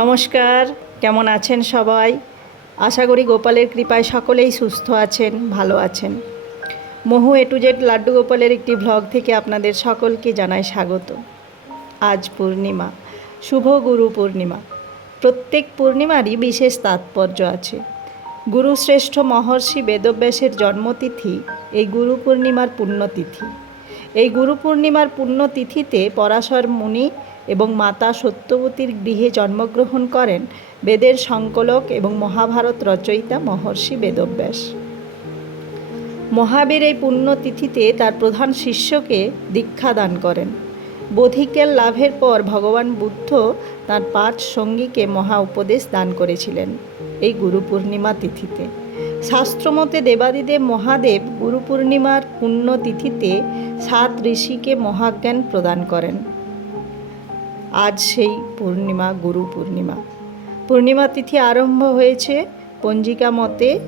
নমস্কার, কেমন আছেন সবাই? আশা করি গোপালের কৃপায় সকলেই সুস্থ আছেন, ভালো আছেন। মোহু এ টু জেড লাড্ডু গোপালের একটি ভ্লগ থেকে আপনাদের সকলকে জানাই স্বাগত। আজ পূর্ণিমা, শুভ গুরু পূর্ণিমা। প্রত্যেক পূর্ণিমারই বিশেষ তাৎপর্য আছে। গুরুশ্রেষ্ঠ মহর্ষি বেদব্যাসের জন্মতিথি এই গুরু পূর্ণিমার পুণ্যতিথি। এই গুরু পূর্ণিমার পুণ্যতিথিতে পরাশর মুনি এবং মাতা সত্যবতীর গৃহে জন্মগ্রহণ করেন। বেদের সংকলক এবং মহাভারত রচয়িতা মহর্ষি বেদব্যাস। মহাবীর এই পুণ্যতিথিতে তার প্রধান শিষ্যকে দীক্ষা দান করেন। বোধিকেল লাভের পর ভগবান বুদ্ধ তার পাঁচ সঙ্গীকে মহা উপদেশ দান করেছিলেন এই গুরু পূর্ণিমা তিথিতে। শাস্ত্রমতে দেবাদিদেব মহাদেব গুরু পূর্ণিমার পুণ্যতিথিতে সাত ঋষিকে মহাজ্ঞান প্রদান করেন। আজ সেই পূর্ণিমা, গুরু পূর্ণিমা। পূর্ণিমা তিথি আরম্ভ হয়েছে পঞ্জিকা মতে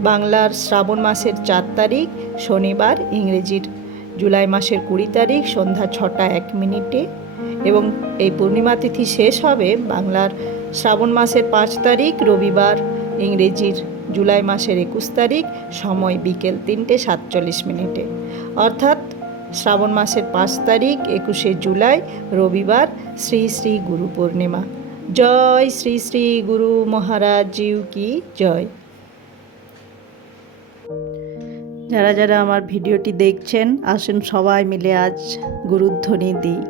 বাংলার শ্রাবণ মাসের চার তারিখ, শনিবার, ইংরেজির জুলাই মাসের কুড়ি তারিখ, সন্ধ্যা ছটা এক মিনিটে এবং এই পূর্ণিমা তিথি শেষ হবে বাংলার শ্রাবণ মাসের পাঁচ তারিখ, রবিবার, ইংরেজির জুলাই মাসের একুশ তারিখ, সময় বিকেল তিনটে সাতচল্লিশ মিনিটে। অর্থাৎ শ্রাবণ মাসের পাঁচ তারিখ, একুশে জুলাই, রবিবার, শ্রী শ্রী গুরু পূর্ণিমা। জয় শ্রী শ্রী গুরু মহারাজ জিউ কি জয়। যারা যারা আমার ভিডিওটি দেখছেন, আসেন সবাই মিলে আজ গুরুধ্বনি দিই।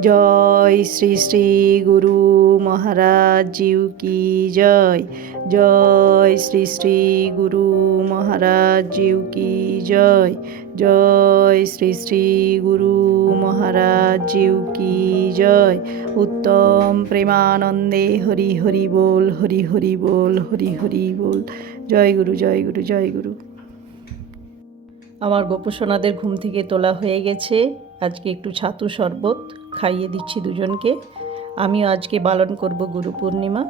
জয় শ্রী শ্রী গুরু মহারাজ জিউ কি জয়। জয় শ্রী শ্রী গুরু মহারাজ জিউ কি জয়। জয় শ্রী শ্রী গুরু মহারাজ জিউ কি জয়। উত্তম প্রেমানন্দে হরি হরি বল, হরি হরি বল, হরি হরি বল। জয় গুরু জয় গুরু জয় গুরু। আমার গোপসোনাদের ঘুম থেকে তোলা হয়ে গেছে। আজকে একটু ছাতু শরবত। খাইয়ে দিচ্ছি দুজনকে। আমিও আজকে পালন করব গুরু পূর্ণিমা।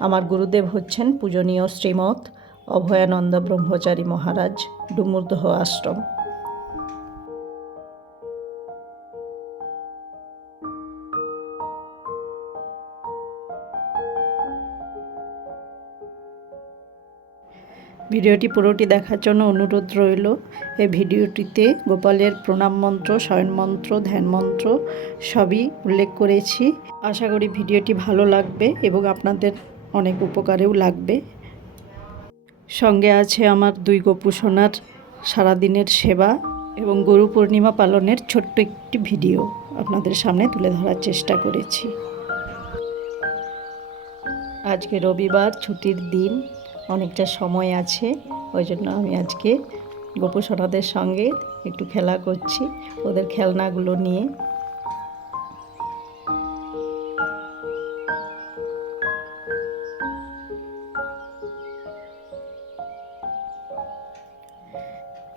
আমার গুরুদেব হচ্ছেন পূজনীয় শ্রীমৎ অভয়ানন্দ ব্রহ্মচারী মহারাজ, ডুমুরদহ আশ্রম। ভিডিওটি পুরোটি দেখার জন্য অনুরোধ রইল। এই ভিডিওটিতে গোপালের প্রণাম মন্ত্র, শয়ন মন্ত্র, ধ্যান মন্ত্র সবই উল্লেখ করেছি। আশা করি ভিডিওটি ভালো লাগবে এবং আপনাদের অনেক উপকারেও লাগবে। সঙ্গে আছে আমার দুই গোপুসোনার সারাদিনের সেবা এবং গরু পূর্ণিমা পালনের ছোট্ট একটি ভিডিও আপনাদের সামনে তুলে ধরার চেষ্টা করেছি। আজকে রবিবার, ছুটির দিন। অনেকটা সময় আছে, ওই জন্য আমি আজকে গোপসোনাদের সঙ্গে একটু খেলা করছি, ওদের খেলনাগুলো নিয়ে।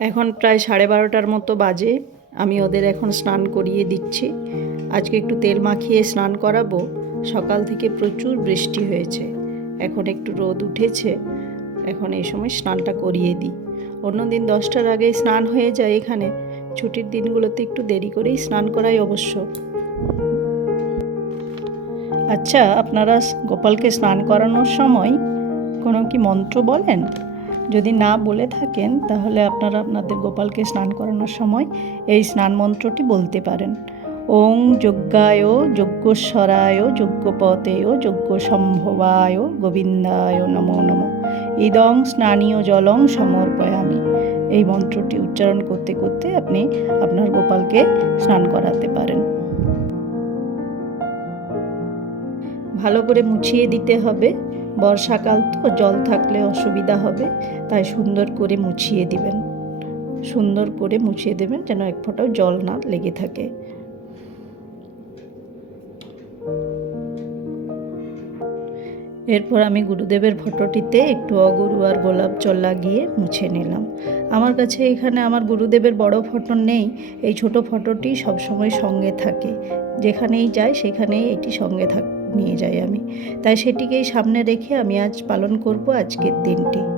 এখন প্রায় সাড়ে বারোটার মতো বাজে, আমি ওদের এখন স্নান করিয়ে দিচ্ছি। আজকে একটু তেল মাখিয়ে স্নান করাবো, সকাল থেকে প্রচুর বৃষ্টি হয়েছে। এখন একটু রোদ উঠেছে এখন এই সময় স্নানটা করিয়ে দিই। অন্য দিন দশটার আগে স্নান হয়ে যায় এখানে। ছুটির দিনগুলোতে একটু দেরি করেই স্নান করাই অবশ্য। আচ্ছা আপনারা গোপালকে স্নান করানোর সময় কোনো কি মন্ত্র বলেন? যদি না বলে থাকেন, তাহলে আপনারা আপনাদের গোপালকে স্নান করানোর সময় এই স্নান মন্ত্রটি বলতে পারেন। ওং যজ্ঞায়, যজ্ঞস্বরায় যজ্ঞ সম্ভবায় গোবিন্দায় নমো নমো। ইদং স্নানীয় জলং সমর্পয়ামি। এই মন্ত্রটি উচ্চারণ করতে করতে আপনি আপনার গোপালকে স্নান করাতে পারেন। ভালো করে মুছিয়ে দিতে হবে। বর্ষাকাল তো, জল থাকলে অসুবিধা হবে, তাই সুন্দর করে মুছিয়ে দিবেন। সুন্দর করে মুছিয়ে দেবেন যেন এক ফোঁটাও জল না লেগে থাকে। এরপর আমি গুরুদেবের ফটোটিতে একটু অগুরু আর গোলাপ জল লাগিয়ে মুছে নিলাম। আমার কাছে এখানে আমার গুরুদেবের বড় ফটো নেই, এই ছোট ফটোটি সবসময় সঙ্গে থাকে। যেখানেই যাই, সেখানেই এটি সঙ্গে থাক, নিয়ে যাই আমি। তাই সেটিকেই সামনে রেখে আমি আজ পালন করব আজকের দিনটি।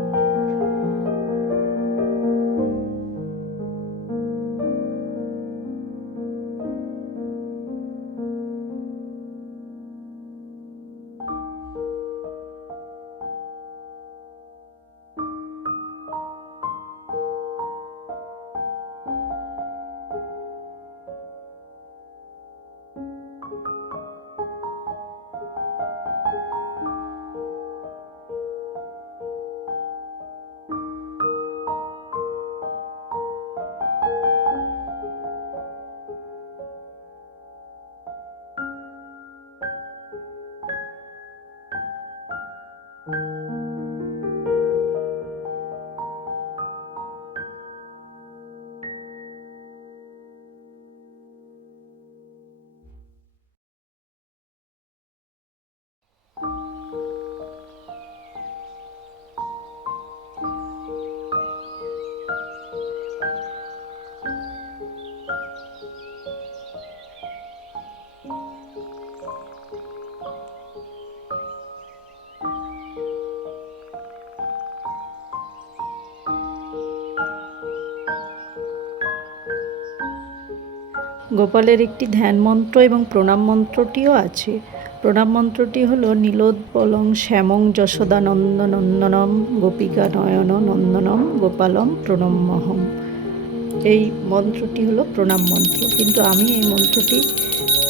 Música গোপালের একটি ধ্যান মন্ত্র এবং প্রণাম মন্ত্রটিও আছে। প্রণাম মন্ত্রটি হলো নীলোৎপলং শ্যামং যশোদানন্দ নন্দনম গোপিকা নয়ন নন্দনম গোপালম প্রণম্যহম। এই মন্ত্রটি হলো প্রণাম মন্ত্র। কিন্তু আমি এই মন্ত্রটি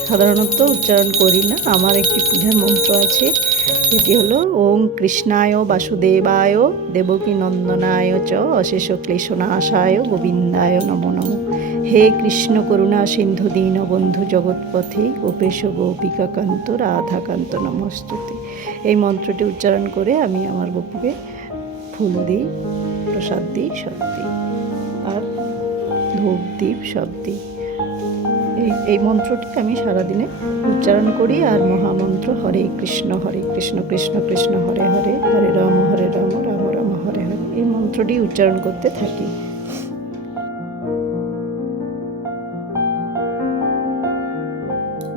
সাধারণত উচ্চারণ করি না। আমার একটি পূজা মন্ত্র আছে যেটি হলো ওং কৃষ্ণায় বাসুদেবায় দেবকী নন্দনায় চ অশেষ ক্লেশনাশায় গোবিন্দায় নমো নমঃ হে কৃষ্ণ করুণা সিন্ধু দীন বন্ধু জগৎপথে গোপেশ গোপিকাকান্ত রাধাকান্ত নমস্তুতে এই মন্ত্রটি উচ্চারণ করে আমি আমার গোপুকে ফুল দিই, প্রসাদ দিই, সব দিই, আর ধূপ দ্বীপ সব দিই। এই এই মন্ত্রটি আমি সারাদিনে উচ্চারণ করি আর মহামন্ত্র হরে কৃষ্ণ হরে কৃষ্ণ কৃষ্ণ কৃষ্ণ, হরে হরে হরে রাম হরে রাম রাম রাম, হরে হরে এই মন্ত্রটি উচ্চারণ করতে থাকি।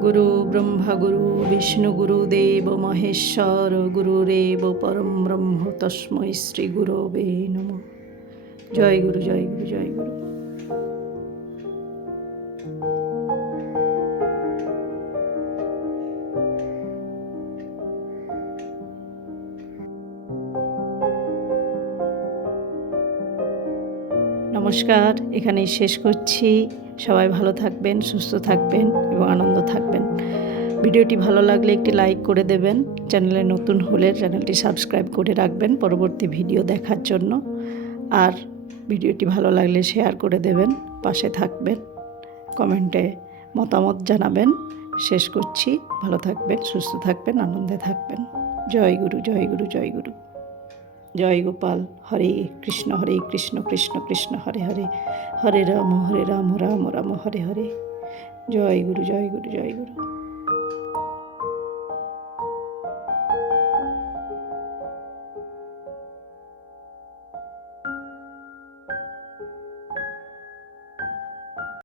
গুরু ব্রহ্মা, গুরু বিষ্ণু গুরুদেব মহেশ্বর গুরুরেব পরম ব্রহ্ম, তস্মৈ শ্রী গুরবে নম। জয় গুরু জয় গুরু জয় গুরু। নমস্কার, এখানেই শেষ করছি। সবাই ভালো থাকবেন, সুস্থ থাকবেন এবং আনন্দ থাকবেন। ভিডিওটি ভালো লাগলে একটি লাইক করে দেবেন। চ্যানেলে নতুন হলে চ্যানেলটি সাবস্ক্রাইব করে রাখবেন পরবর্তী ভিডিও দেখার জন্য। আর ভিডিওটি ভালো লাগলে শেয়ার করে দেবেন, পাশে থাকবেন, কমেন্টে মতামত জানাবেন। শেষ করছি। ভালো থাকবেন, সুস্থ থাকবেন, আনন্দে থাকবেন। জয় গুরু জয় গুরু জয় গুরু। জয় গোপাল হরে কৃষ্ণ হরে কৃষ্ণ কৃষ্ণ কৃষ্ণ, হরে হরে। হরে রাম হরে রাম রাম রাম, হরে হরে। জয় গুরু জয় গুরু জয় গুরু।